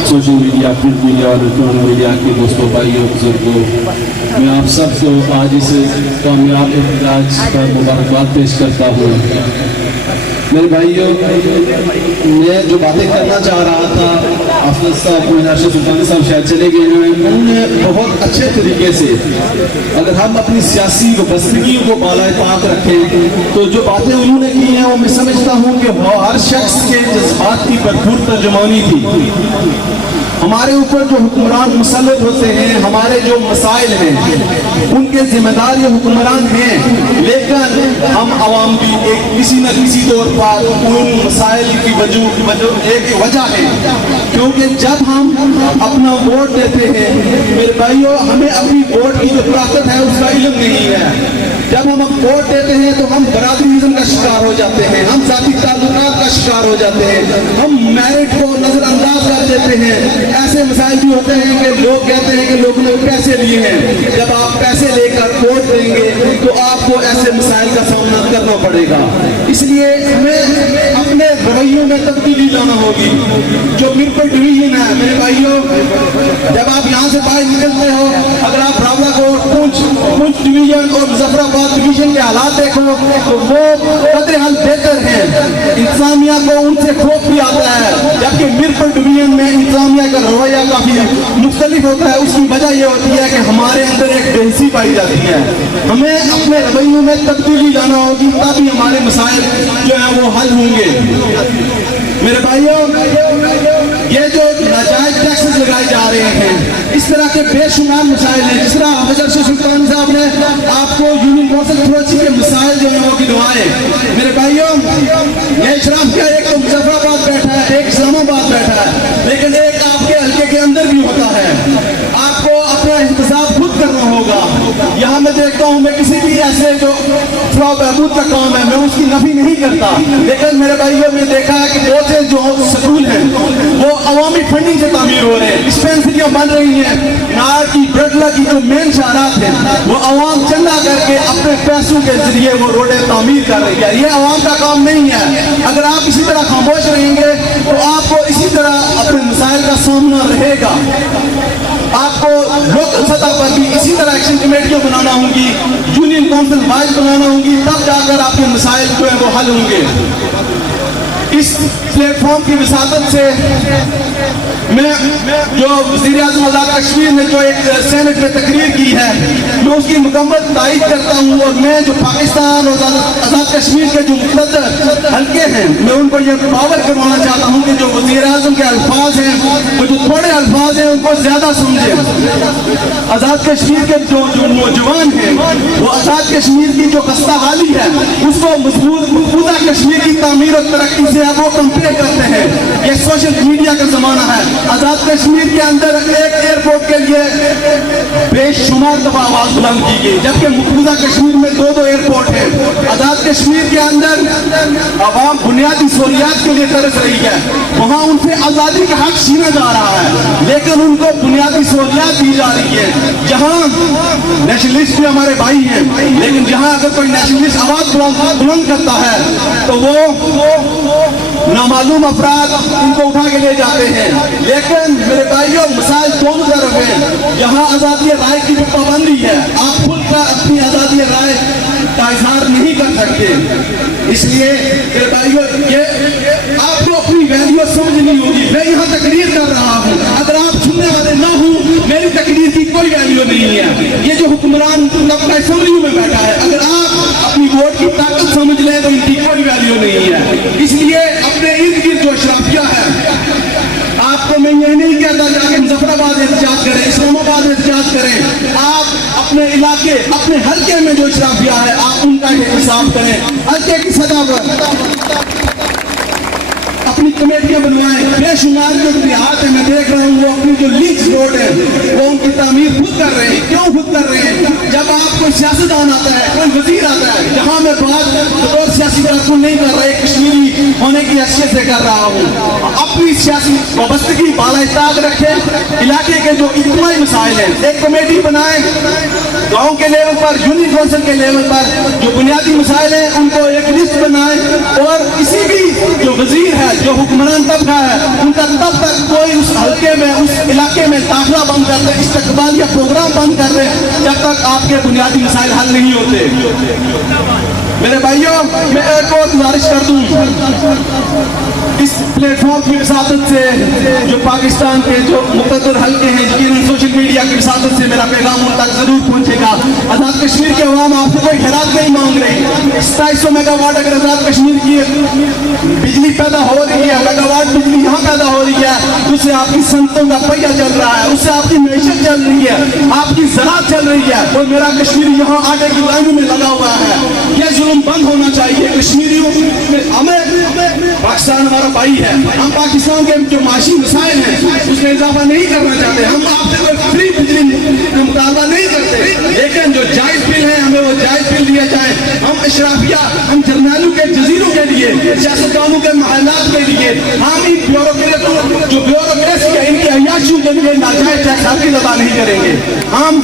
Social media, print media اور electronic media کے دوستوں، بھائیوں، بزرگوں، میں آپ سب کو آج اس کامیاب احتجاج پر مبارکباد پیش کرتا ہوں۔ میرے بھائیوں، میں جو باتیں کرنا چاہ رہا تھا، حافظ صاحب، ارشد سلطانی صاحب شاید چلے گئے ہیں، انہوں نے بہت اچھے طریقے سے، اگر ہم اپنی سیاسی وابستگیوں کو بالائے طاق رکھیں تو جو باتیں انہوں نے کی ہیں وہ میں سمجھتا ہوں کہ وہ ہر شخص کے جذبات کی بھرپور ترجمانی تھی۔ ہمارے اوپر جو حکمران مسلط ہوتے ہیں، ہمارے جو مسائل ہیں، ان کے ذمہ دار یہ حکمران ہیں، لیکن ہم عوام بھی کسی نہ کسی طور پر ان مسائل کی ایک وجہ ہے، کیونکہ جب ہم اپنا ووٹ دیتے ہیں میرے بھائیوں، ہمیں اپنی ووٹ کی جو طاقت ہے اس کا علم نہیں ہے۔ جب ہم ووٹ دیتے ہیں تو ہم برادریزم کا شکار ہو جاتے ہیں، ہم ذاتی تعلقات کا شکار ہو جاتے ہیں، ہم میرٹ کو نظر انداز کر دیتے ہیں۔ ایسے مسائل بھی ہوتے ہیں کہ لوگ کہتے ہیں کہ لوگوں نے پیسے لیے ہیں، جب آپ پیسے لے کر ووٹ دیں گے تو آپ کو ایسے مسائل کا سامنا کرنا پڑے گا۔ اس لیے ہمیں اپنے رویوں میں تبدیلی لانا ہوگی۔ جو مرپل ڈویژن ہے میرے بھائیوں، جب آپ یہاں سے باہر نکلتے ہو، اگر آپ راولہ کو پونچھ ڈویژن اور مظفر آباد ڈویژن کے حالات دیکھو تو وہ قدر حال بہتر ہیں، انتظامیہ کو ان سے خوف بھی آتا ہے، جبکہ مرپل ڈویژن میں انتظامیہ کا رویہ کافی مختلف ہوتا ہے۔ اس کی وجہ یہ ہوتی ہے کہ ہمارے اندر ایک بے حسی پائی جاتی ہے۔ ہمیں اپنے رویوں میں تبدیلی لانا ہوگی، تبھی ہمارے مسائل جو ہیں وہ حل ہوں گے۔ میرے بھائیوں، یہ جو ناجائز ٹیکسز لگائے جا رہے ہیں، اس طرح کے بے شمار مسائل ہیں، جس طرح حافظ ارشد سلطانی صاحب نے آپ کو یونین کونسل تھروچی کے مسائل جو ہیں وہ گنوائے۔ میرے بھائیوں، یہ اشراف کیا ایک تو مظفر آباد بیٹھا ہے، ایک اسلام آباد بیٹھا ہے، لیکن ایک آپ کے حلقے کے اندر بھی ہوتا ہے۔ آپ کو اپنا احتساب خود کرنا ہوگا۔ یہاں میں دیکھتا ہوں، میں کسی بھی ایسے جو فلاح بہبود کا کام ہے میں اس کی نفی نہیں کرتا، لیکن میرے بھائیوں میں دیکھا ہے کہ بہت سے جو سکول ہیں وہ عوامی فنڈنگ سے تعمیر ہو رہے ہیں، ڈسپینسریاں بن رہی ہیں، نار کی برڈلا کی جو مین شاہراہ ہیں وہ عوام چندہ کر کے اپنے پیسوں کے ذریعے وہ روڈیں تعمیر کر رہی ہے۔ یہ عوام کا کام نہیں ہے۔ اگر آپ اسی طرح خاموش رہیں گے تو آپ کو اسی طرح اپنے مسائل کا سامنا رہے گا۔ آپ کو لوکل سطح پر بھی اسی طرح ایکشن کمیٹیاں بنانا ہوں گی، یونین کونسل وائز بنانا ہوں گی، تب جا کر آپ کے مسائل جو ہیں وہ حل ہوں گے۔ اس پلیٹ فارم کی وساطت سے میں جو وزیر اعظم آزاد کشمیر نے جو ایک سینٹ میں تقریر کی ہے میں اس کی مکمل تائید کرتا ہوں، اور میں جو پاکستان اور آزاد کشمیر کے جو مقتدر حلقے ہیں میں ان کو یہ پاور کروانا چاہتا ہوں کہ جو وزیر اعظم کے الفاظ ہیں وہ جو تھوڑے الفاظ ہیں ان کو زیادہ سمجھیں۔ آزاد کشمیر کے جو نوجوان ہیں وہ آزاد کشمیر کی جو خستہ حالی ہے اس کو مضبوطہ کشمیر کی تعمیر اور ترقی سے وہ کمپیئر کرتے ہیں۔ یہ سوشل میڈیا کا زمانہ ہے۔ آزاد کشمیر کے اندر ایک ایئرپورٹ کے لیے بے شمار دفعہ آواز بلند کی گئی، جبکہ مقبوضہ کشمیر میں 2 ایئرپورٹ ہیں۔ آزاد کشمیر کے اندر عوام بنیادی سہولیات کے لیے ترس رہی ہے، وہاں ان سے آزادی کا حق چھینا جا رہا ہے، لیکن ان کو بنیادی سہولیات دی جا رہی ہے۔ جہاں نیشنلسٹ بھی ہمارے بھائی ہیں، لیکن جہاں اگر کوئی نیشنلسٹ آواز بلند کرتا ہے تو وہ نامعلوم افراد ان کو اٹھا کے لے جاتے ہیں۔ لیکن میرے بھائیوں، مسائل دونوں طرف ہیں۔ جہاں آزادی رائے کی جو پابندی ہے، آپ کھل کر اپنی آزادی رائے کا اظہار نہیں کر سکتے۔ اس لیے میرے بھائیوں، یہ آپ کو اپنی ویلیو سمجھنی ہوگی۔ میں یہاں تقریر کر رہا ہوں، اگر آپ سننے والے نہ ہوں میری تقریر کی کوئی ویلیو نہیں ہے۔ یہ جو حکمران طبقہ اسمبلی میں بیٹھا ہے، اگر آپ اپنی ووٹ کی طاقت سمجھ لیں تو ان کی کوئی ویلیو نہیں ہے۔ اس لیے اپنے ارد گرد جو اشرافیہ ہے، آپ کو میں یہ نہیں کہتا جا کے مظفر آباد احتجاج کریں، اسلام آباد احتجاج کریں۔ آپ اپنے علاقے، اپنے حلقے میں جو اشرافیہ ہے آپ ان کا احتساب کریں، حلقے کی سطح پر اپنی کمیٹیاں بنوائیں۔ بے شمار جو دیہات ہیں میں دیکھ رہا ہوں وہ اپنی جو لیکس روڈ ہے وہ ان کی تعمیر خود کر رہے ہیں. کیوں خود کر رہے ہیں؟ جب آپ کوئی سیاستدان آتا ہے, کوئی وزیر آتا ہے, جہاں میں بات بطور سیاسی کارکن نہیں کر رہا, ایک کشمیری ہونے کی حیثیت سے کر رہا ہوں, اپنی سیاسی وابستگی بالائے طاق رکھے. علاقے کے جو اجتماعی مسائل ہیں ایک کمیٹی بنائیں, گاؤں کے لیول پر, یونین کونسل کے لیول پر جو بنیادی مسائل ہیں ان کو ایک لسٹ بنائیں, اور کسی بھی جو وزیر ہے, جو حکمران طبقہ ہے, ان کا تب تک کوئی اس حلقے میں, اس علاقے میں داخلہ بند کر دے, استقبال یا پروگرام بند کر دے, جب تک آپ کے بنیادی مسائل حل نہیں ہوتے. میرے بھائیوں, میں ایک اور گزارش کر دوں, اس پلیٹ فارم کی وساطت سے جو پاکستان کے جو مقتدر حلقے ہیں, یقیناً سوشل میڈیا کی وساطت سے میرا پیغام ان تک ضرور پہنچے گا. آزاد کشمیر کے عوام آپ سے کوئی خیرات نہیں مانگ رہی. 2700 میگا واٹ اگر آزاد کشمیر کی بجلی پیدا ہو رہی ہے, میگا واٹ بجلی یہاں پیدا ہو رہی ہے, اس سے آپ کی صنعتوں کا پہیہ چل رہا ہے, اس سے آپ کی معیشت چل رہی ہے, آپ کی زراعت چل رہی ہے, اور میرا کشمیری یہاں آٹے کی لائنوں میں لگا ہوا ہے. یہ ظلم بند ہونا چاہیے. کشمیریوں ہمیں, پاکستان ہمارا بھائی ہے, ہم پاکستان کے جو معاشی مسائل ہیں اس میں اضافہ نہیں کرنا چاہتے. ہم آپ سے کوئی فری بجلی کا مطالبہ نہیں کرتے, لیکن جو جائز بل ہیں ہمیں وہ جائز بل دیا جائے. ہم اشرافیہ, ہم جرنیلوں کے جزیروں کے لیے, سیاستدانوں کے محلات کے لیے, ہم ان بیوروکریٹوں جو بیوروکریسی ہے ان کی عیاشیوں کے لیے ناجائز ٹیکس ہرگز ادا نہیں کریں گے. ہم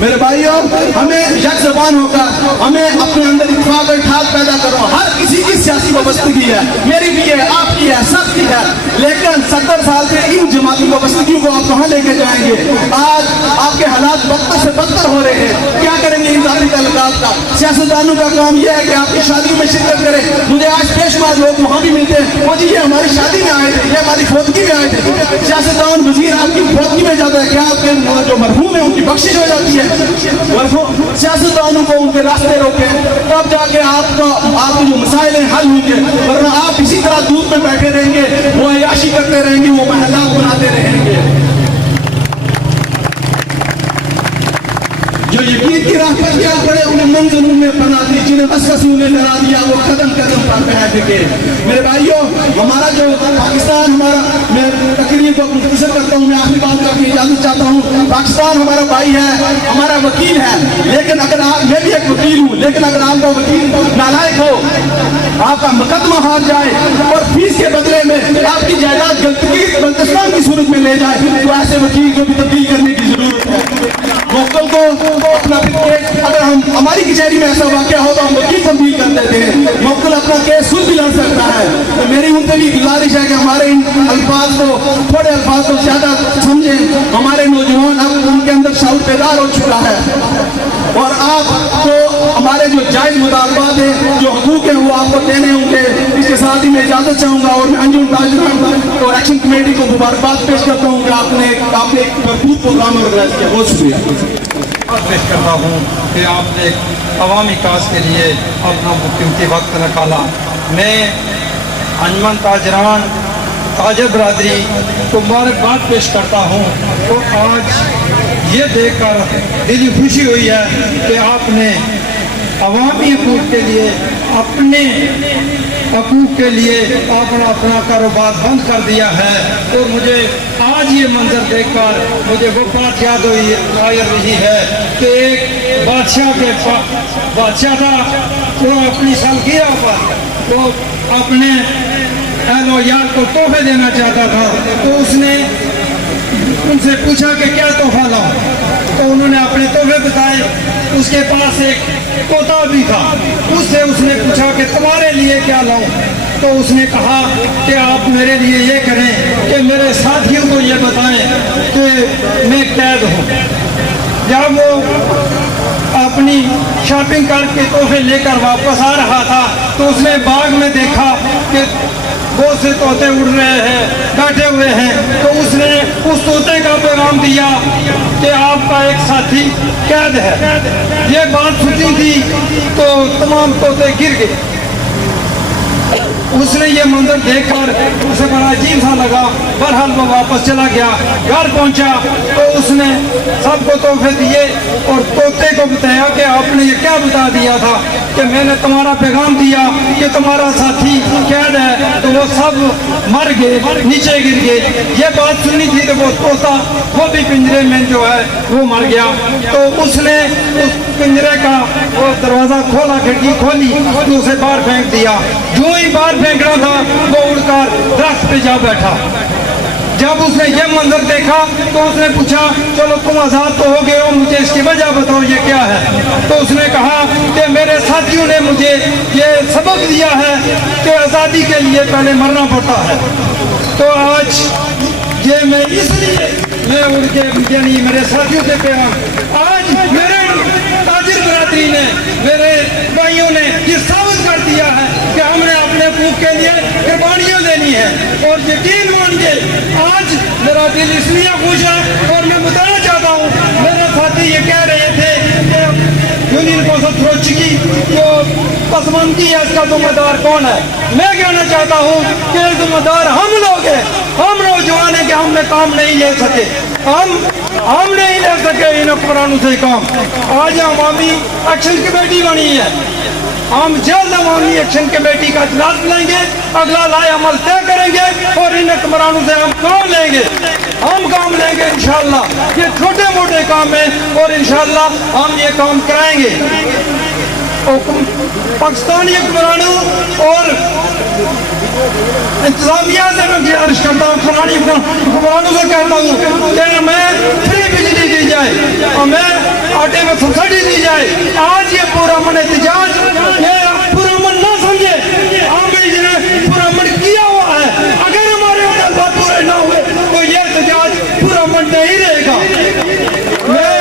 میرے بھائیوں, ہمیں یک زبان ہوگا, ہمیں اپنے اندر اتفاق و اتحاد پیدا کرو. ہر کسی کی سیاسی وابستگی ہے, میری بھی ہے, آپ کی ہے, سب کی ہے, لیکن 70 سال کے ان جماعتی وابستگیوں کو آپ کہاں لے کے جائیں گے؟ آج آپ کے حالات بدتر سے بدتر ہو رہے ہیں. کیا کریں گے ان ذاتی تعلقات کا؟ سیاستدانوں کا کام یہ ہے کہ آپ کی شادیوں میں شرکت کریں. مجھے آج بے شمار لوگ وہاں بھی ملتے ہیں, وہ جی یہ ہماری شادی میں آئے تھے, یہ ہماری فوتگی میں آئے تھے. سیاستدان وزیر آپ کی فوتگی میں جاتا ہے, کیا آپ کے جو مرحوم ہیں ان کی بخشش ہو جاتی ہے؟ سیاستدانوں کو ان کے راستے روکیں, تب جا کے آپ کے جو مسائل ہیں حل ہوں گے, ورنہ آپ اسی طرح دودھ میں بیٹھے رہیں گے, وہ عیاشی کرتے رہیں گے, وہ محلات بناتے رہیں گے. جو یقین کی راہ پر چل پڑے انہیں منزلوں میں بنا دی, جنہیں وسوسوں نے ڈرا دیا وہ قدم قدم پر بیٹھ کے. میرے بھائیوں, ہمارا جو پاکستان, ہمارا, میں تقریر کو مختصر کرتا ہوں, میں آخری بات کرنے کی اجازت چاہتا ہوں. پاکستان ہمارا بھائی ہے, ہمارا وکیل ہے, لیکن اگر آپ, میں بھی ایک وکیل ہوں, لیکن اگر آپ کا وکیل نالائق ہو, آپ کا مقدمہ ہار جائے اور فیس کے بدلے میں آپ کی جائیداد بلتستان کی صورت میں لے جائے, تو ایسے وکیل کو بھی تبدیل کرنے کی ضرورت ہے. موکل کو اپنا کیس, اگر ہماری کچہری میں ایسا واقعہ ہو تو ہم وکیل تبدیل کر دیتے ہیں, موکل اپنا کیس خود بھی لڑ سکتا ہے. تو میری ان سے بھی گزارش ہے کہ ہمارے ان الفاظ کو, تھوڑے الفاظ کو زیادہ سمجھیں. ہمارے نوجوان اب ان کے اندر شعور بیدار ہو چکا ہے, اور آپ کو ہمارے جو جائز مطالبات ہیں, جو حقوق ہیں, وہ آپ کو دینے ہوں گے. اس کے ساتھ ہی میں اجازت چاہوں گا, اور میں انجم تاجران اور ایکشن کمیٹی کو مبارکباد پیش کرتا ہوں کہ آپ نے ایک بھرپور پروگرام آرگنائز کیا. بہت شکریہ پیش کرتا ہوں کہ آپ نے عوامی کاز کے لیے اپنا قیمتی وقت نکالا. میں انجمن تاجران, تاجر برادری کو مبارکباد پیش کرتا ہوں. تو آج یہ دیکھ کر دلی خوشی ہوئی ہے کہ آپ نے عوامی حقوق کے لیے, اپنے حقوق کے لیے اپنا کاروبار بند کر دیا ہے. اور مجھے آج یہ منظر دیکھ کر مجھے وہ بات یاد آ رہی ہے کہ ایک بادشاہ تھا, وہ اپنی سالگرہ پر وہ اپنے اہل و یار کو تحفے دینا چاہتا تھا. تو اس نے ان سے پوچھا کہ کیا تحفہ لاؤں, تو انہوں نے اپنے تحفے بتائے. اس کے پاس ایک طوطا بھی تھا, اس سے اس نے پوچھا کہ تمہارے لیے کیا لاؤں. تو اس نے کہا کہ آپ میرے لیے یہ کریں کہ میرے ساتھیوں کو یہ بتائیں کہ میں قید ہوں. جب وہ اپنی شاپنگ کر کے تحفے لے کر واپس آ رہا تھا تو اس نے باغ میں دیکھا کہ بہت سے طوطے اڑ رہے ہیں, بیٹھے ہوئے ہیں. تو اس نے اس طوطے کا پیغام دیا کہ آپ کا ایک ساتھی قید ہے. یہ بات سنی تھی تو تمام طوطے گر گئے. उसने ये मंजर देखकर उसे बड़ा अजीब सा लगा। बहरहाल वो वापस चला गया। घर पहुंचा तो उसने सबको तोहफे दिए और तोते को बताया कि आपने ये क्या बता दिया था कि मैंने तुम्हारा पैगाम दिया कि तुम्हारा साथी कैद है, तो वो सब मर गए, नीचे गिर गए। ये बात सुनी थी तो वो तोता वो भी पिंजरे में जो है वो मर गया। तो उसने उस पिंजरे का वो दरवाज़ा खोला, खिड़की खोली तो उसे बाहर फेंक दिया। जो ही बाहर फेंक रहा था वो उड़कर दरख्त पे जा बैठा। जब उसने ये मंजर देखा तो उसने पूछा, चलो तुम आज़ाद तो हो गए हो, मुझे इसकी वजह बताओ ये क्या है। तो उसने कहा कि मेरे साथियों ने मुझे ये सबक दिया है कि आज़ादी के लिए पहले मरना पड़ता है। तो आज ये मैं इसलिए मैं उनके यानी मेरे साथियों से पैगाम आज मेरे ताजिर बरादरी ने, मेरे भाइयों ने ये साबित कर दिया है कि हमने अपने हकूक़ के लिए कुर्बानियाँ देनी है। और यकीन मानिए आज मेरा दिल इसलिए खुश है और मैं बताना चाहता हूँ, मेरे साथी ये कह रहे थे कि यूनियन कौंसिल फरोची की जो पसमानदी है इसका जिम्मेदार कौन है। मैं कहना चाहता हूँ कि जिम्मेदार हम लोग हैं, हम नौजवान हैं कि हमने काम नहीं ले सके, हम नहीं ले सके इन हुक्मरानों से काम। आज अवामी एक्शन कमेटी बनी है, हम जल्द अवामी एक्शन कमेटी का इजलास लेंगे, अगला लाए अमल तय करेंगे और इन हुक्मरानों से हम काम लेंगे इंशाअल्लाह। ये छोटे मोटे काम है और इंशाअल्लाह हम ये काम कराएंगे। पाकिस्तानी हुक्मरानों और इंतजामिया से मैं गुजारिश करता हूँ, फलानी हुक्मरानों से कहता हूँ कि हमें फ्री बिजली दी जाए, हमें आटे में सब्सिडी दी जाए। आज ये पूरा मन एहतजाज ये पूरा मन ना समझे, हम इसने पूरा मन किया हुआ है। अगर हमारे मुतालबात पूरे ना हुए तो ये एहतजाज पूरा मन नहीं रहेगा। मैं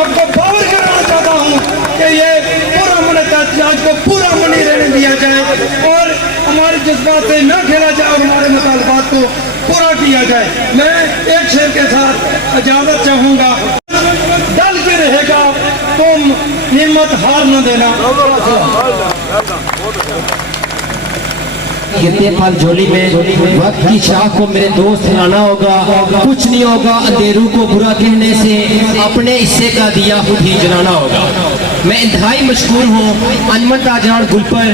आपको पावर कराना चाहता हूँ कि ये पूरा मन एहतजाज को पूरा मन ही रहने दिया जाए और हमारे जज्बात से न खेला जाए और हमारे मुतालबात को पूरा किया जाए। मैं एक शेर के साथ इजाजत चाहूँगा, डल के रहेगा तुम हिम्मत हार न देना। गिरते फल झोली में वक्त की शाख को मेरे दोस्त लाना होगा, कुछ नहीं होगा अंधेरों को बुरा कहने से, अपने हिस्से का दिया खुद ही जलाना होगा। मैं इंतहाई मशहूर हूँ अनमन ताजरान गुलपर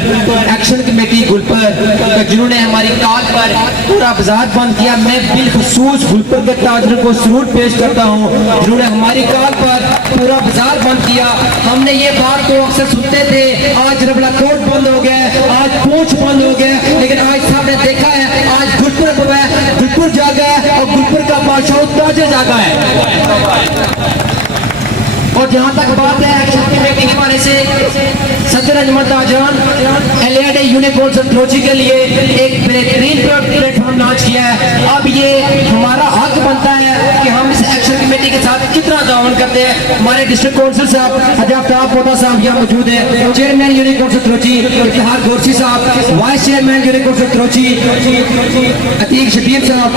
एक्शन कमेटी गुलपर जिन्होंने हमारी काल पर पूरा बाजार बंद किया। मैं बिलखसूस गुलपर के ताजरों को सलूट पेश करता हूँ जिन्होंने हमारी काल पर पूरा बाजार बंद किया। हमने ये बात तो अक्सर सुनते थे, आज रबड़ा कोट बंद हो गया, आज पूंछ बंद हो गया, लेकिन आज साहब ने देखा है आज गुलपुर जागा है और गुलपुर का बादशाह ताजर जागा है। और जहाँ तक बात है एक्शन कमेटी के बारे से, सदर अजमल ताजरान एलियाडे यूनिकॉर्न संतोषी के लिए एक बेहतरीन प्लेटफॉर्म लॉन्च किया है। अब ये हमारा हक बनता है कि हम इस एक्शन कमेटी के साथ कितना ताउन करते हैं। हमारे डिस्ट्रिक्ट काउंसिल साहब हजाफ्ताब पोता साहब यहाँ मौजूद है, chairman unicorn Santoshi Iftikhar Gorsi sahab, vice chairman unicorn Santoshi Atiq Shabir sahab,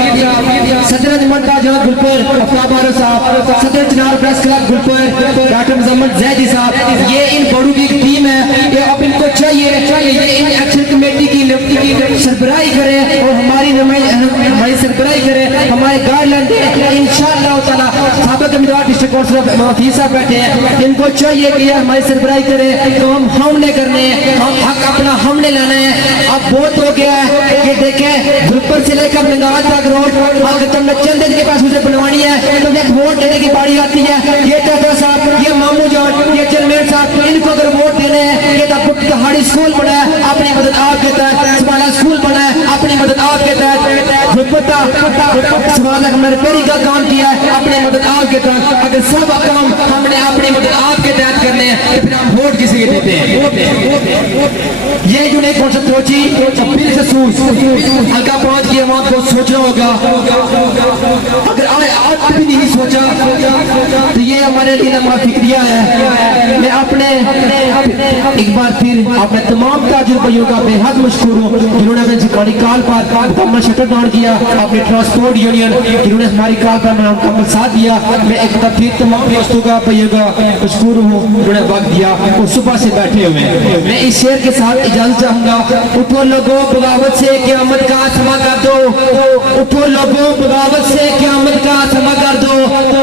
सदर अजमल ताजरान गुलपुर अफ्ताब आरो साहब, सदर Chinar press club Gulpur doctor Muzammil Zaidi sahab, ये इन बड़ों की टीम है। ये अब इनको चाहिए ये इन एक्शन कमेटी की सरबराही करे और हमारी सरबराही करे, हमारे गाइडलाइन दे इंशाअल्लाह ताला। साबिक उम्मीदवार डिस्ट्रिक्ट काउंसिलर मफीज साहब बैठे हैं, इनको चाहिए कि ये हमारी सरबराही करे तो हम हमले करने हैं, हम हक अपना हमले लाना है। अब बहुत हो गया है कि देखें गुलपुर से लेकर बंगाल तक रोड अगर तुमने चंद दिन के पास मुझे बनवानी है तो वोट देने की बारी आती है। ये चाचा साहब, ये मामू जान, ये चेयरमैन साहब, इनको अगर वोट देने हैं, ये पहाड़ी स्कूल बना है अपनी मदद आपके तहत, समाला स्कूल बना है अपनी मदद आपके तहत, समाला मेरी का काम किया है अपनी मदद आपके तहत। अगर सब काम हमने अपनी मदद आपके तहत करने हैं तो फिर हम वोट किसी को देते हैं। ये यूनिक कॉन्सेप्ट सोची बिल खसूस हल्का 5 की आवाम को सोचना होगा। अगर आज भी नहीं सोचा तो ये हमारे लिए फिक्रिया है। मैं अपने एक बार फिर अपने तमाम ताजुर भाइयों का बेहद मशहूर हूँ जिन्होंने हमारी काल पर शटर डाउन किया, अपनी ट्रांसपोर्ट यूनियन जिन्होंने हमारी काल पर मुकम्मल साथ दिया। मैं एक बार फिर तमाम दोस्तों का भाइयों का मशहूर हूँ जिन्होंने वक्त दिया। सुबह से बैठे हुए हैं। मैं इस शेर के साथ इजाजत चाहूंगा। उठो लोगों बगावत से क़यामत का समा कर दो, उठो लोगों बगावत से क़यामत का समा कर दो,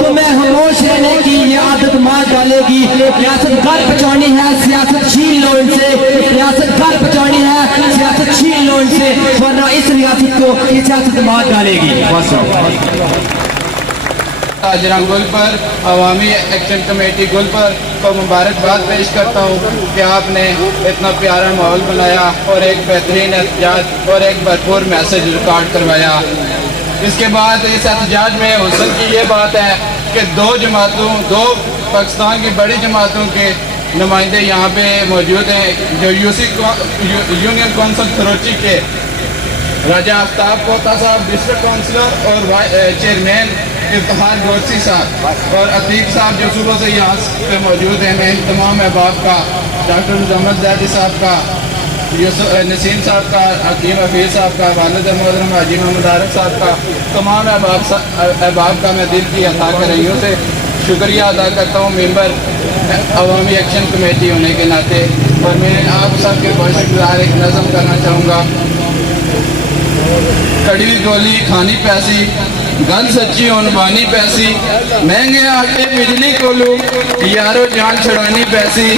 तुम्हें खामोश रहने की ये आदत मार डालेगी। रियासत घर बचानी है, सियासत छीन लो इनसे, रियासत घर बचानी है, सियासत छीन लो इनसे, वरना इस रियासत को ये सियासत मार डालेगी। ताजरा गुल पर अवामी एक्शन कमेटी गुल पर को मुबारकबाद पेश करता हूँ कि आपने इतना प्यारा माहौल बनाया और एक बेहतरीन एहतजाज और एक भरपूर मैसेज रिकॉर्ड करवाया। इसके बाद इस एहतजाज में हुस्न की ये बात है कि दो पाकिस्तान की बड़ी जमातों के नुमाइंदे यहाँ पे मौजूद हैं, जो यूनियन कौंसिल सरोची के राजा आफ्ताब कोता साहब, डिस्ट्रिक्ट काउंसलर और चेयरमैन इफ्तिखार गोरसी साहब और अतीक साहब जो सुबह से यहाँ पे मौजूद हैं। मैं तमाम अहबाब का, डॉक्टर मुजम्मल ज़ैदी साहब का, नसीम साहब का, हकीम हफीज़ साहब का, वालिद मोहतरम हाजी मोहम्मद आरिफ साहब का, तमाम अहबाब का मैं दिल की अता करइयों से शुक्रिया अदा करता हूँ मेंबर अवामी एक्शन कमेटी होने के नाते। और मैं आप सब के बहुत शुक्रगुजार एक नज़म करना चाहूँगा। कड़वी गोली खानी पैसी, गल सच्ची हुन बानी पैसी, महंगे आटे बिजली कोलू यारो जान छुड़ानी पैसी,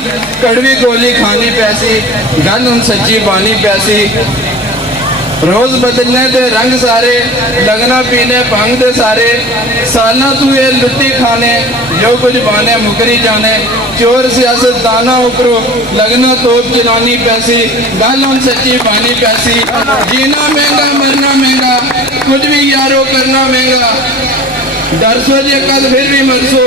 कड़वी गोली खानी पैसी, गल हुन सच्ची बानी पैसी, रोज बदलने दे रंग सारे, लगना पीने भंग दे सारे, सालना तू ये लुट्टी खाने, जो कुछ बाने मुकरी जाने, चोर सियासत दाना उपरो, लगना तोप चलानी पैसी, गल उन सच्ची बानी पैसी, जीना महंगा मरना महंगा, कुछ भी यारो करना महंगा, डर सो जे कद फिर भी मरसो,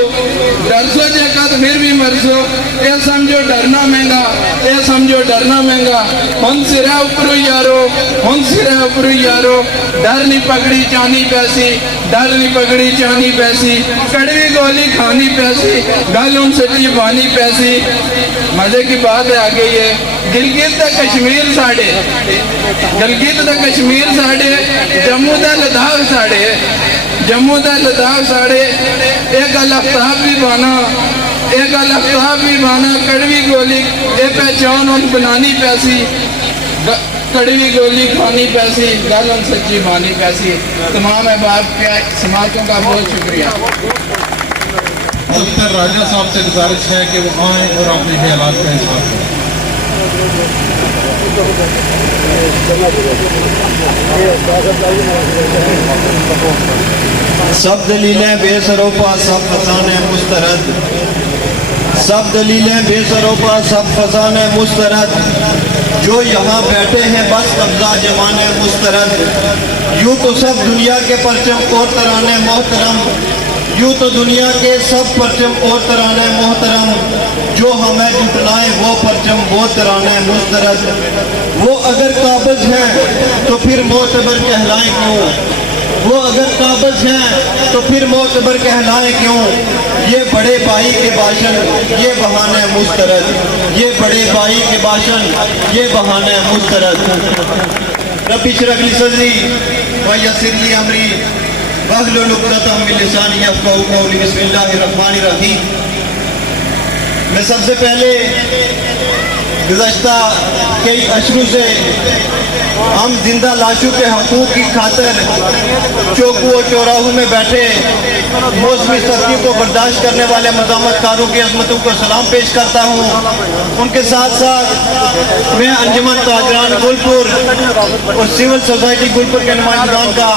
डर सो जे कद फिर भी मरसो, ये समझो डरना महंगा, ये समझो डरना महंगा, हुन सिरा उपरो यारो, हुन सिरा उपरो यारो, डर नहीं पकड़ी चानी पैसी, डर नहीं पकड़ी चानी पैसी, कड़वी गोली खानी पैसी, गल उन सच्ची बानी पैसी। मजे की बात है आगे ये गिलगित दा कश्मीर साढ़े, गिलगित दा कश्मीर साढ़े, जम्मू दा लद्दाख साढ़े, जम्मू दा लद्दाख साढ़े, एक अफ्ताब भी बाना, एक अफ्ताब भी बाना, कड़वी गोली ये पहचान उन बनानी पैसी, कड़वी गोली खानी पैसी, गल उन सच्ची बानी पैसी। तमाम अहबाब के समातों का बहुत शुक्रिया। दफ्तर राजा साहब से गुजारिश है कि वो आएँ और अपने ख्यालात का इजहार करें। सब दलीलें बेसरोपा सब फसाने मुस्तरद, सब दलीलें बेसरोपा सब फसाने मुस्तरद, जो यहाँ बैठे हैं बस कब्जा जमाने मुस्तरद, यूँ तो सब दुनिया के परचम और तराने मोहतरम, यूँ तो दुनिया के सब परचम और तराने मोहतरम, जो हमें जुटलाएं वो परचम वो तराने मुस्तरद, वो अगर काबिज हैं तो फिर मोतबर कहलाएं क्यों, वो अगर काबिज हैं तो फिर मोतबर कहलाएं क्यों, ये बड़े भाई के भाषण ये बहाने मुस्तरद, ये बड़े भाई के भाषण ये बहाने मुस्तरद। रब्बी इश्रह ली सदरी व यस्सिर ली अमरी वहलुल उक़दतम मिन लिसानी यफ़क़हू क़ौली। बिस्मिल्लाहिर्रहमानिर्रहीम। मैं सबसे पहले गुज़श्ता कई अशरों से हम जिंदा लाशों के हकूक़ की खातिर चौकों और चौराहों में बैठे मौसमी सख्ती को बर्दाश्त करने वाले मज़ामतकारों की अज़मतों को सलाम पेश करता हूँ। उनके साथ साथ मैं अंजुमन ताजरान गुलपुर और सिविल सोसाइटी गुलपुर के नुमाइंदगान का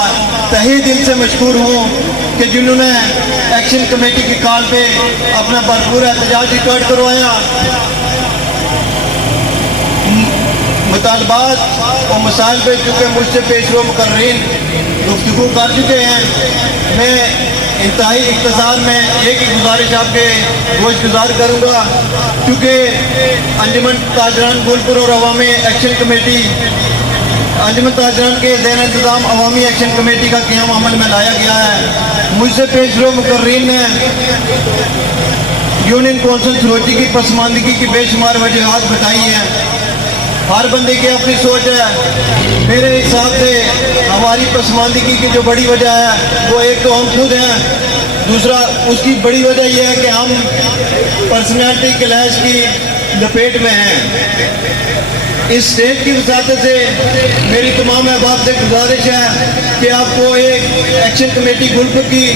तहे दिल से मशकूर हूँ कि जिन्होंने एक्शन कमेटी की कॉल पे अपना भरपूर एहतजाज रिकॉर्ड करवाया। मुतालबात और मसाइल पे चूँकि मुझसे पेशरो मुकर्रीन गुफ्तगू कर चुके हैं, मैं इंतहाई इख्तिसार में एक ही गुजारिश आपके गोश गुजार करूँगा। चूँकि अंजुमन ताजरान गुलपुर और अवामी एक्शन कमेटी अंजुमन ताजरान के ज़ेर इंतज़ाम अवामी एक्शन कमेटी का क़याम अमल में लाया गया है। मुझसे पेशरो मुकर्रीन ने यूनियन कौंसिल सरोची की पसमानदगी की बेशुमार वजूहात बताई हैं। हर बंदे की अपनी सोच है। मेरे हिसाब से हमारी पसमानदगी की जो बड़ी वजह है वो एक तो हम खुद हैं, दूसरा उसकी बड़ी वजह यह है कि हम पर्सनैलिटी क्लैश की लपेट में हैं। इस स्टेज की वसात से मेरी तमाम अहबाब से गुजारिश है कि आपको एक एक्शन कमेटी गुल्फ की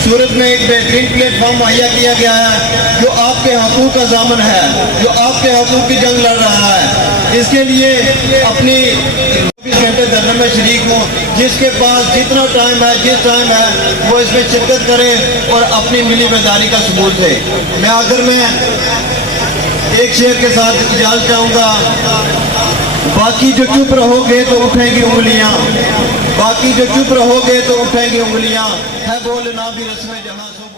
सूरत में एक बेहतरीन प्लेटफॉर्म मुहैया किया गया है, जो आपके हकूक़ का ज़ामन है, जो आपके हकूक़ की जंग लड़ रहा है। इसके लिए अपनी 24 घंटे धरने में शरीक हूँ। जिसके पास जितना टाइम है, जिस टाइम है, वो इसमें शिरकत करे और अपनी मिली बेदारी का सबूत दे। मैं आखिर में एक शेर के साथ इजाज़त चाहूँगा, बाकी जो चुप रहोगे तो उठेंगी उंगलियां, बाकी जो चुप रहोगे तो उठेंगी उंगलियां, है बोलना भी रस्म जहां।